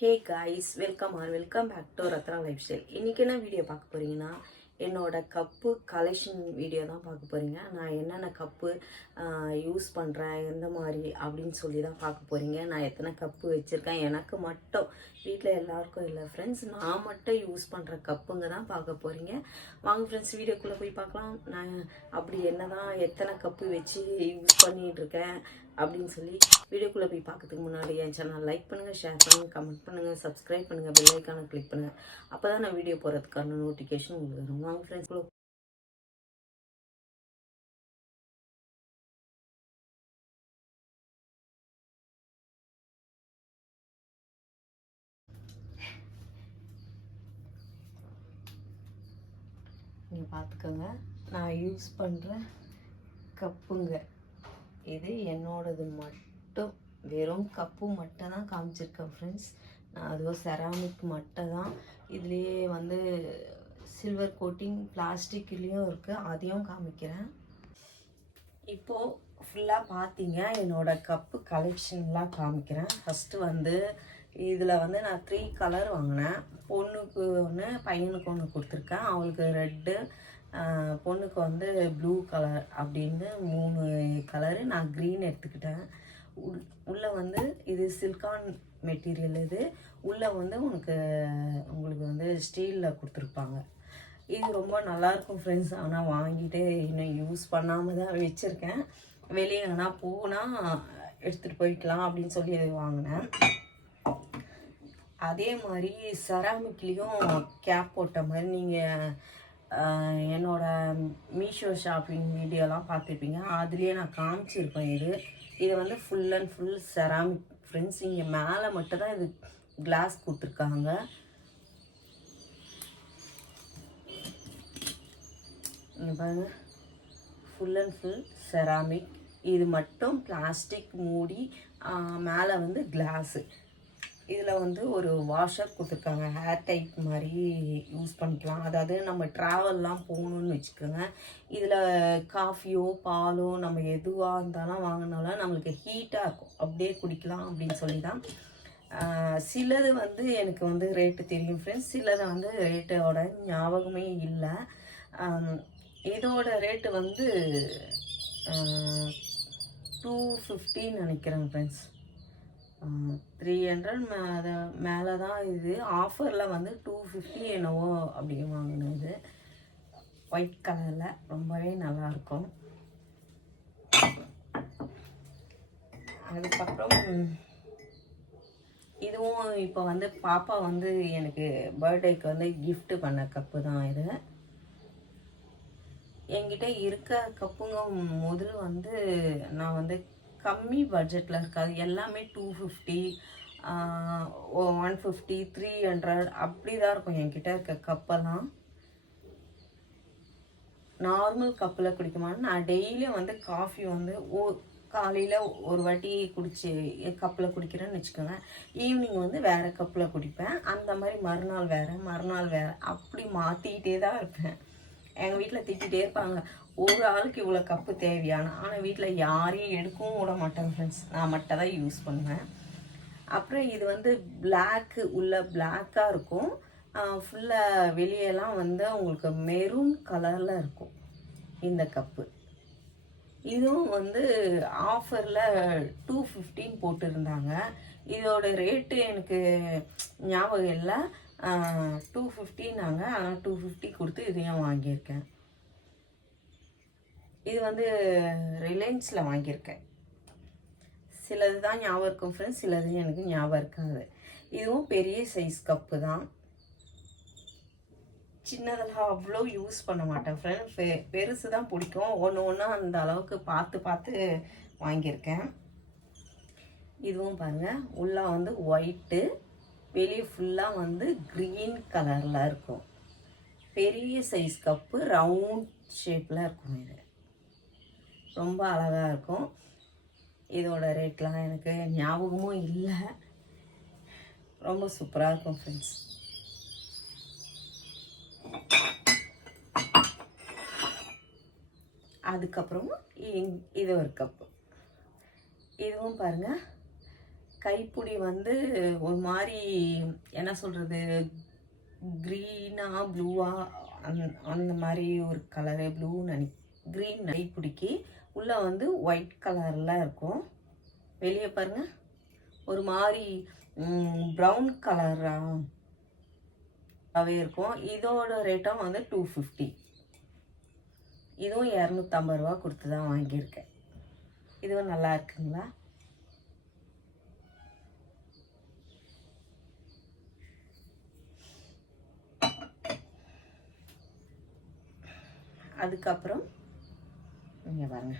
Hey guys, welcome back to Rathna lifestyle. இன்றைக்கி என்ன video பார்க்க போகிறீங்கன்னா, என்னோடய கப்பு கலெக்ஷன் வீடியோ தான் பார்க்க போகிறீங்க. நான் என்னென்ன கப்பு யூஸ் பண்ணுறேன், எந்த மாதிரி அப்படின்னு சொல்லி தான் பார்க்க போகிறீங்க. நான் எத்தனை கப்பு வச்சுருக்கேன், எனக்கு மட்டும், வீட்டில் எல்லாருக்கும் இல்லை ஃப்ரெண்ட்ஸ், நான் மட்டும் யூஸ் பண்ணுற கப்புங்க தான் பார்க்க போகிறீங்க. வாங்க ஃப்ரெண்ட்ஸ், வீடியோக்குள்ளே போய் பார்க்கலாம். நான் அப்படி என்ன தான் எத்தனை கப்பு வச்சு யூஸ் பண்ணிகிட்ருக்கேன் அப்படின்னு சொல்லி வீடியோக்குள்ளே போய் பார்க்கறதுக்கு முன்னாடி என் சேனல் லைக் பண்ணுங்கள், ஷேர் பண்ணுங்கள், கமெண்ட் பண்ணுங்கள், சப்ஸ்கிரைப் பண்ணுங்கள், பெல் ஐக்கானை கிளிக் பண்ணுங்கள். அப்போ தான் நான் வீடியோ போகிறதுக்கான நோட்டிஃபிகேஷன் உங்களுக்கு வரும். வாங்க ஃப்ரெண்ட்ஸ், நீங்கள் பார்த்துக்கோங்க. நான் யூஸ் பண்ணுற கப்புங்க இது என்னோடது மட்டும். வெறும் கப்பு மட்டும் தான் காமிச்சிருக்கேன் ஃப்ரெண்ட்ஸ். நான் அதுவும் செராமிக் மட்டும் தான். இதுலேயே வந்து சில்வர் கோட்டிங் பிளாஸ்டிக்லேயும் இருக்குது, அதையும் காமிக்கிறேன். இப்போது ஃபுல்லாக பார்த்தீங்க என்னோடய கப்பு கலெக்ஷன்லாம் காமிக்கிறேன். ஃபஸ்ட்டு வந்து இதில் வந்து நான் 3 கலர் வாங்கினேன். பொண்ணுக்கு ஒன்று, பையனுக்கு ஒன்று கொடுத்துருக்கேன். அவளுக்கு ரெட்டு, பொண்ணுக்கு வந்து ப்ளூ கலர் அப்படின்னு 3 கலரு. நான் க்ரீன் எடுத்துக்கிட்டேன். உள்ளே வந்து இது சில்கான் மெட்டீரியல். இது உள்ளே வந்து உங்களுக்கு வந்து ஸ்டீலில் கொடுத்துருப்பாங்க. இது ரொம்ப நல்லாயிருக்கும் ஃப்ரெண்ட்ஸ். ஆனால் வாங்கிட்டு இன்னும் யூஸ் பண்ணாமல் தான் வச்சுருக்கேன். வெளியே எங்கன்னா போனால் எடுத்துகிட்டு போய்க்கலாம் அப்படின்னு சொல்லி அது வாங்கினேன். அதே மாதிரி செராமிக்லேயும் கேப் போட்ட மாதிரி நீங்கள் என்னோடய மீஷோ ஷாப்பிங் வீடியோலாம் பார்த்துருப்பீங்க. அதுலேயே நான் காமிச்சிருப்பேன். இது வந்து full and full ceramic friends. இங்கே மேலே மட்டும் தான் இது கிளாஸ் கொடுத்துருக்காங்க. இங்கே பாருங்கள், ஃபுல் அண்ட் ஃபுல் செராமிக். இது மட்டும் பிளாஸ்டிக் மூடி, மேலே வந்து கிளாஸு. இதில் வந்து ஒரு வாஷர் கொடுத்துருக்காங்க, ஹேர் டைப் மாதிரி யூஸ் பண்ணிக்கலாம். அதாவது நம்ம ட்ராவல்லாம் போகணுன்னு வச்சுக்கோங்க. இதில் காஃபியோ பாலோ நம்ம எதுவாக இருந்தாலும் வாங்கினாலும் நம்மளுக்கு ஹீட்டாக இருக்கும், அப்படியே குடிக்கலாம் அப்படின்னு சொல்லி தான். சிலது வந்து எனக்கு வந்து ரேட்டு தெரியும் ஃப்ரெண்ட்ஸ், சிலது வந்து ரேட்டோட ஞாபகமே இல்லை. இதோட ரேட்டு வந்து 250 நினைக்கிறேன் ஃப்ரெண்ட்ஸ். 300 மேலே தான். இது ஆஃபரில் வந்து 250 என்னவோ அப்படி வாங்கினது. ஒயிட் கலரில் ரொம்பவே நல்லாயிருக்கும். அதுக்கப்புறம் இதுவும் இப்போ வந்து பாப்பா வந்து எனக்கு பர்த்டேக்கு வந்து கிஃப்ட் பண்ண கப்பு தான் இது. என்கிட்ட இருக்க கப்புங்க முதல் வந்து நான் வந்து கம்மி பட்ஜெட்டில் இருக்காது, எல்லாமே 250, 150, 300 அப்படி தான் இருக்கும் என்கிட்ட இருக்க கப்பெல்லாம். நார்மல் கப்பில் குடிக்குமான்னு நான் டெய்லியும் வந்து காஃபி வந்து காலையில் ஒரு வாட்டி குடிச்சு கப்பில் குடிக்கிறேன்னு வச்சுக்கோங்க. ஈவினிங் வந்து வேறு கப்பில் குடிப்பேன். அந்த மாதிரி மறுநாள் வேறு அப்படி மாற்றிக்கிட்டே தான் இருப்பேன். எங்கள் வீட்டில் திட்டிகிட்டே இருப்பாங்க, ஒரு ஆளுக்கு இவ்வளோ கப்பு தேவையான. ஆனால் வீட்டில் யாரையும் எடுக்கவும் விட மாட்டேன் ஃப்ரெண்ட்ஸ், நான் மட்டும் தான் யூஸ் பண்ணுவேன். அப்புறம் இது வந்து பிளாக்கு, உள்ள பிளாக்காக இருக்கும். ஃபுல்லாக வெளியெல்லாம் வந்து உங்களுக்கு மெரூன் கலரில் இருக்கும் இந்த கப்பு. இதுவும் வந்து ஆஃபரில் 215 போட்டிருந்தாங்க. இதோட ரேட்டு எனக்கு ஞாபகம் இல்லை, 250நாங்க. ஆனால் 250 கொடுத்து இதையும் வாங்கியிருக்கேன். இது வந்து ரிலையன்ஸில் வாங்கியிருக்கேன். சிலது தான் ஞாபகம் இருக்கும் ஃப்ரெண்ட்ஸ், சிலது எனக்கு ஞாபகம் இருக்காது. இதுவும் பெரிய சைஸ் கப்பு தான். சின்னதெல்லாம் அவ்வளோ யூஸ் பண்ண மாட்டேன் ஃப்ரெண்ட்ஸ், பெருசு தான் பிடிக்கும். ஒன்று அந்த அளவுக்கு பார்த்து வாங்கியிருக்கேன். இதுவும் பாருங்கள், உள்ளே வந்து ஒயிட்டு, வெளியே ஃபுல்லாக வந்து க்ரீன் கலரில் இருக்கும். பெரிய சைஸ் கப்பு, ரவுண்ட் ஷேப்பில் இருக்கும். இது ரொம்ப அழகாக இருக்கும். இதோட ரேட்லாம் எனக்கு ஞாபகமும் இல்லை. ரொம்ப சூப்பராக இருக்கும் ஃப்ரெண்ட்ஸ். அதுக்கப்புறமா இது ஒரு கப்பு. இதுவும் பாருங்கள், கைப்பிடி வந்து ஒரு மாதிரி என்ன சொல்கிறது, க்ரீனா ப்ளூவா அந்த மாதிரி ஒரு கலரு, க்ரீன் கைப்பிடிக்கு உள்ளே வந்து ஒயிட் கலரில் இருக்கும். வெளியே பாருங்கள் ஒரு மாதிரி ப்ரௌன் கலராகவே இருக்கும். இதோட ரேட்டும் வந்து 250. இதுவும் 250 ரூபா கொடுத்து தான் வாங்கியிருக்கேன். இதுவும் நல்லா இருக்குங்களா? அதுக்கப்புறம் இங்கே பாருங்க,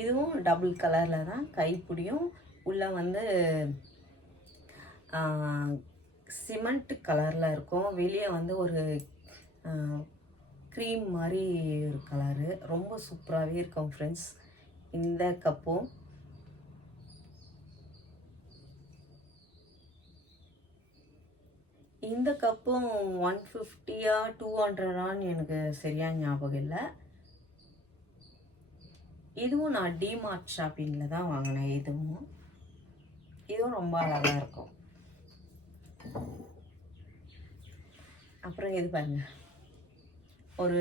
இதுவும் டபுள் கலரில் தான் கைப்பிடியும். உள்ளே வந்து சிமெண்ட் கலரில் இருக்கும். வெளியே வந்து ஒரு க்ரீம் மாதிரி ஒரு கலரு. ரொம்ப சூப்பராகவே இருக்கும் ஃப்ரெண்ட்ஸ். இந்த கப்பும் இந்த கப்பும் 150 200 எனக்கு சரியாக ஞாபகம் இல்லை. இதுவும் நான் டிமார்ட் ஷாப்பிங்கில் தான் வாங்கினேன். இதுவும் ரொம்ப அழகாக இருக்கும். அப்புறம் இது பாருங்க, ஒரு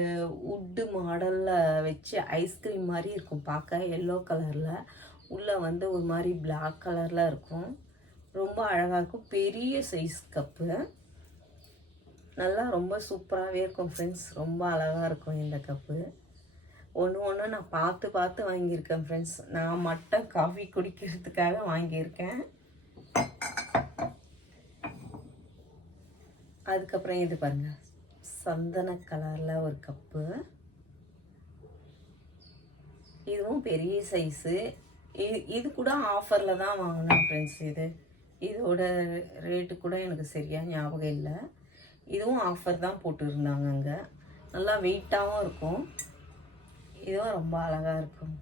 உட்டு மாடலில் வச்சு ஐஸ்கிரீம் மாதிரி இருக்கும் பார்க்க, எல்லோ கலரில். உள்ளே வந்து ஒரு மாதிரி பிளாக் கலரில் இருக்கும். ரொம்ப அழகாக இருக்கும். பெரிய சைஸ் கப்பு, நல்லா ரொம்ப சூப்பராகவே இருக்கும் ஃப்ரெண்ட்ஸ். ரொம்ப அழகாக இருக்கும் இந்த கப்பு. ஒன்று நான் பார்த்து வாங்கியிருக்கேன் ஃப்ரெண்ட்ஸ். நான் மட்டும் காஃபி குடிக்கிறதுக்காக வாங்கியிருக்கேன். அதுக்கப்புறம் இது பாருங்க, சந்தன கலரில் ஒரு கப்பு. இதுவும் பெரிய சைஸு. இது கூட ஆஃபரில் தான் வாங்கினேன் ஃப்ரெண்ட்ஸ். இதோட ரேட்டு கூட எனக்கு சரியாக ஞாபகம் இல்லை. இதுவும் ஆஃபர் தான் போட்டுருந்தாங்க அங்கே. நல்லா வெயிட்டாகவும் இருக்கும். இதுவும் ரொம்ப அழகாக இருக்கும்.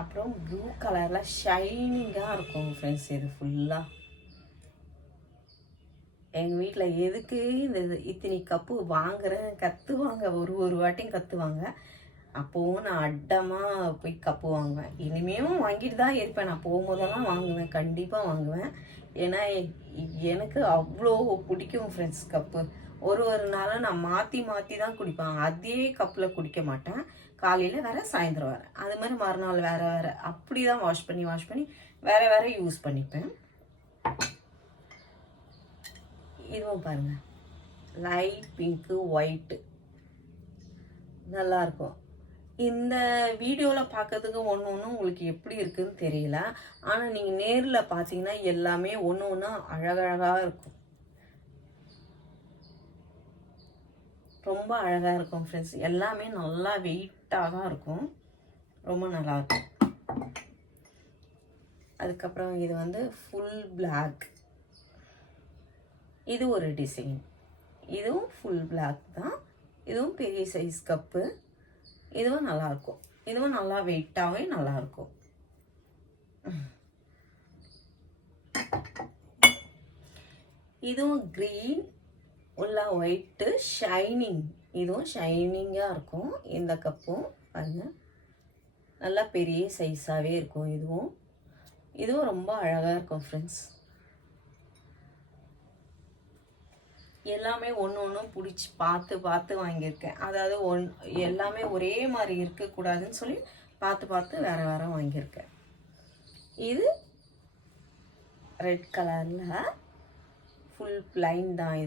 அப்புறம் ப்ளூ கலரில் ஷைனிங்காக இருக்கும் ஃப்ரெண்ட்ஸ். இது ஃபுல்லாக எங்கள் வீட்டில் எதுக்கு இத்தனை கப்பு வாங்குறேன் கற்றுவாங்க. ஒரு வாட்டியும் கற்றுவாங்க. அப்போவும் நான் அட்டமாக போய் கப்பு வாங்குவேன். இனிமேலும் வாங்கிட்டு தான் இருப்பேன். நான் போகும்போதெல்லாம் வாங்குவேன், கண்டிப்பாக வாங்குவேன். ஏன்னா எனக்கு அவ்வளோ பிடிக்கும் ஃப்ரெண்ட்ஸ் கப்பு. ஒரு நாளும் நான் மாற்றி தான் குடிப்பேன். அதே கப்பில் குடிக்க மாட்டேன். காலையில் வேறு, சாயந்தரம் வேறு, அது மாதிரி மறுநாள் வேறு அப்படி தான் வாஷ் பண்ணி வேறு யூஸ் பண்ணிப்பேன். இதுவும் பாருங்கள், லைட் பிங்க்கு ஒயிட்டு நல்லாயிருக்கும். இந்த வீடியோவில் பார்க்கறதுக்கு ஒன்று உங்களுக்கு எப்படி இருக்குதுன்னு தெரியல. ஆனால் நீங்கள் நேரில் பார்த்தீங்கன்னா எல்லாமே ஒன்று அழகழகாக இருக்கும். ரொம்ப அழகாக இருக்கும் ஃப்ரெண்ட்ஸ். எல்லாமே நல்லா வெயிட்டாக தான் இருக்கும். ரொம்ப நல்லாயிருக்கும். அதுக்கப்புறம் இது வந்து ஃபுல் பிளாக். இது ஒரு டிசைன். இதுவும் ஃபுல் பிளாக் தான். இதுவும் பெரிய சைஸ் கப்பு. இதுவும் நல்லாயிருக்கும். இதுவும் நல்லா வெயிட்டாகவே நல்லாயிருக்கும். இதுவும் க்ரீன் உள்ள ஒயிட்டு ஷைனிங். இதுவும் ஷைனிங்காக இருக்கும். இந்த கப்பும் பாருங்க, நல்லா பெரிய சைஸாகவே இருக்கும். இதுவும் ரொம்ப அழகாக இருக்கும் ஃப்ரெண்ட்ஸ். எல்லாமே ஒன்று பிடிச்சி பார்த்து வாங்கியிருக்கேன். அதாவது எல்லாமே ஒரே மாதிரி இருக்கக்கூடாதுன்னு சொல்லி பார்த்து வேறு வாங்கியிருக்கேன். இது ரெட் கலரில் ஃபுல் பிளைன் தான்.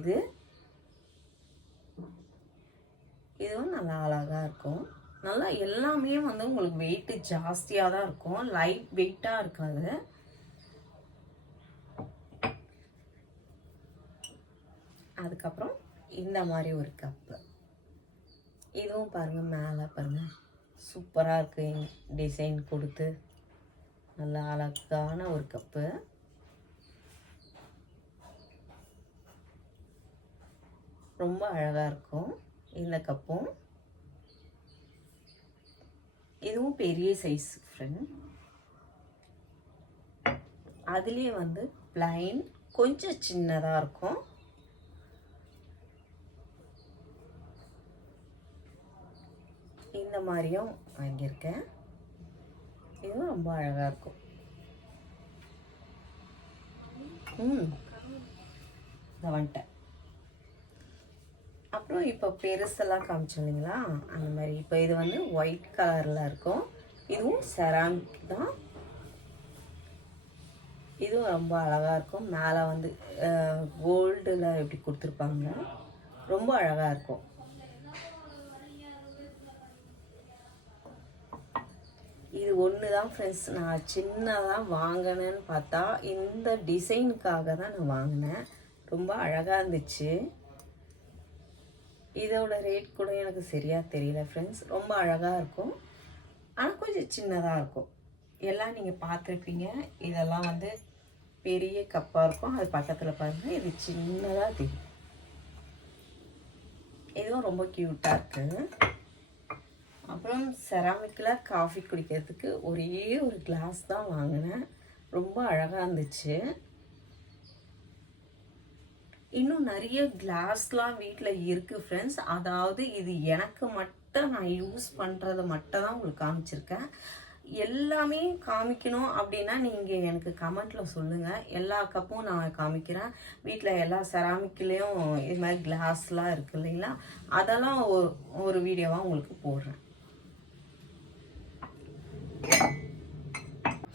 இதுவும் நல்லா அழகாக இருக்கும். நல்லா எல்லாமே வந்து உங்களுக்கு வெயிட்டு ஜாஸ்தியாக தான் இருக்கும், லைட் வெயிட்டாக இருக்காது. அதுக்கப்புறம் இந்த மாதிரி ஒரு கப்பு. இதுவும் பாருங்கள், மேலே பாருங்கள், சூப்பராக இருக்குது. டிசைன் கொடுத்து நல்லா அழகான ஒரு கப்பு. ரொம்ப அழகாக இருக்கும் இந்த கப்பும். இதுவும் பெரிய சைஸ் ஃப்ரெண்ட். அதுலேயே வந்து பிளைன் கொஞ்சம் சின்னதாக இருக்கும். மாதிரியும் வாங்கியிருக்கேன். இதுவும் ரொம்ப அழகாக இருக்கும். இதை வந்துட்டேன். அப்புறம் இப்போ பெருசெல்லாம் காமிச்சோம் இல்லைங்களா, அந்த மாதிரி. இப்போ இது வந்து ஒயிட் கலரில் இருக்கும். இதுவும் செராமிக் தான். இதுவும் ரொம்ப அழகாக இருக்கும். மேலே வந்து கோல்டில் எப்படி கொடுத்துருப்பாங்க, ரொம்ப அழகாக இருக்கும். இது ஒன்று தான் ஃப்ரெண்ட்ஸ் நான் சின்னதாக வாங்கினேன்னு பார்த்தா, இந்த டிசைனுக்காக தான் நான் வாங்கினேன். ரொம்ப அழகாக இருந்துச்சு. இதோட ரேட் கூட எனக்கு சரியாக தெரியல ஃப்ரெண்ட்ஸ். ரொம்ப அழகாக இருக்கும், ஆனால் கொஞ்சம் சின்னதாக இருக்கும். எல்லாம் நீங்கள் பார்த்துருப்பீங்க. இதெல்லாம் வந்து பெரிய கப்பாக இருக்கும். அது பக்கத்தில் பாருங்கள், இது சின்னதாக தெரியும். இதுவும் ரொம்ப க்யூட்டாக இருக்குது. அப்புறம் செராமிக்கில் காஃபி குடிக்கிறதுக்கு ஒரே ஒரு கிளாஸ் தான் வாங்கினேன். ரொம்ப அழகாக இருந்துச்சு. இன்னும் நிறைய கிளாஸ்லாம் வீட்டில் இருக்குது ஃப்ரெண்ட்ஸ். அதாவது இது எனக்கு மட்டும் நான் யூஸ் பண்ணுறதை மட்டும் தான் உங்களுக்கு காமிச்சிருக்கேன். எல்லாமே காமிக்கணும் அப்படின்னா நீங்கள் எனக்கு கமெண்ட்டில் சொல்லுங்கள். எல்லா கப்பும் நான் காமிக்கிறேன். வீட்டில் எல்லா செராமிக்லேயும் இது மாதிரி கிளாஸ்லாம் இருக்குது இல்லைங்களா, அதெல்லாம் ஒரு வீடியோவாக உங்களுக்கு போடுறேன்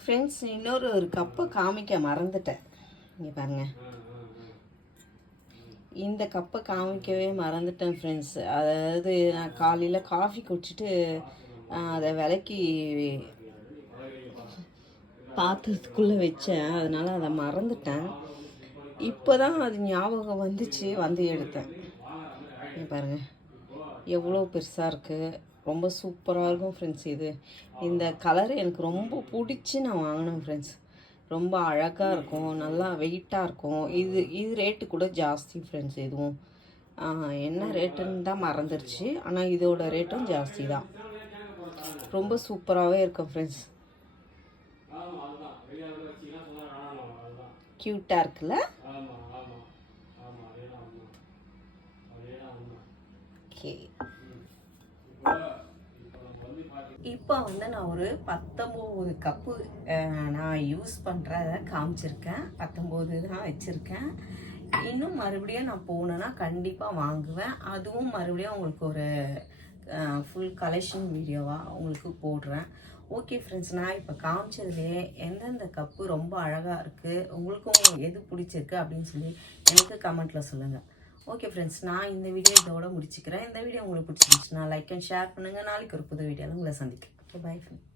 ஃப்ரெண்ட்ஸ். இன்னொரு கப்பை காமிக்க மறந்துட்டேன். இங்கே பாருங்கள், இந்த கப்பை காமிக்கவே மறந்துட்டேன் ஃப்ரெண்ட்ஸ். அதாவது நான் காலையில் காஃபி குடிச்சிட்டு அதை விலைக்கு பாத்திரத்துக்குள்ளே வச்சேன். அதனால் அதை மறந்துட்டேன். இப்போ தான் அது ஞாபகம் வந்துச்சு, வந்து எடுத்தேன். இங்கே பாருங்கள் எவ்வளோ பெருசாக இருக்குது. ரொம்ப சூப்பராக இருக்கும் ஃப்ரெண்ட்ஸ். இந்த கலர் எனக்கு ரொம்ப பிடிச்சி நான் வாங்கினேன் ஃப்ரெண்ட்ஸ். ரொம்ப அழகாக இருக்கும், நல்லா வெயிட்டாக இருக்கும். இது ரேட்டு கூட ஜாஸ்தி ஃப்ரெண்ட்ஸ். இதுவும் என்ன ரேட்டுன்னு தான் மறந்துருச்சு, ஆனால் இதோட ரேட்டும் ஜாஸ்தி தான். ரொம்ப சூப்பராகவே இருக்கும் ஃப்ரெண்ட்ஸ். க்யூட்டாக இருக்குல்ல. ஓகே, இப்போ வந்து நான் ஒரு 19 கப்பு நான் யூஸ் பண்ணுறத காமிச்சிருக்கேன். 19 தான் வச்சுருக்கேன். இன்னும் மறுபடியும் நான் போனேன்னா கண்டிப்பாக வாங்குவேன். அதுவும் மறுபடியும் உங்களுக்கு ஒரு ஃபுல் கலெக்ஷன் வீடியோவாக உங்களுக்கு போடுறேன். ஓகே ஃப்ரெண்ட்ஸ், நான் இப்போ காமிச்சதுலேயே எந்தெந்த கப்பு ரொம்ப அழகாக இருக்குது, உங்களுக்கும் எது பிடிச்சிருக்கு அப்படின்னு சொல்லி எனக்கு கமெண்ட்டில் சொல்லுங்கள். ஓகே ஃப்ரெண்ட்ஸ், நான் இந்த வீடியோ இதோட முடிச்சுக்கிறேன். இந்த வீடியோ உங்களுக்கு பிடிச்சிருந்துச்சுன்னா லைக் அண்ட் ஷேர் பண்ணுங்கள். நாளைக்கு ஒரு புது வீடியோவில் உங்களை சந்திக்கிறேன். Okay, bye friends.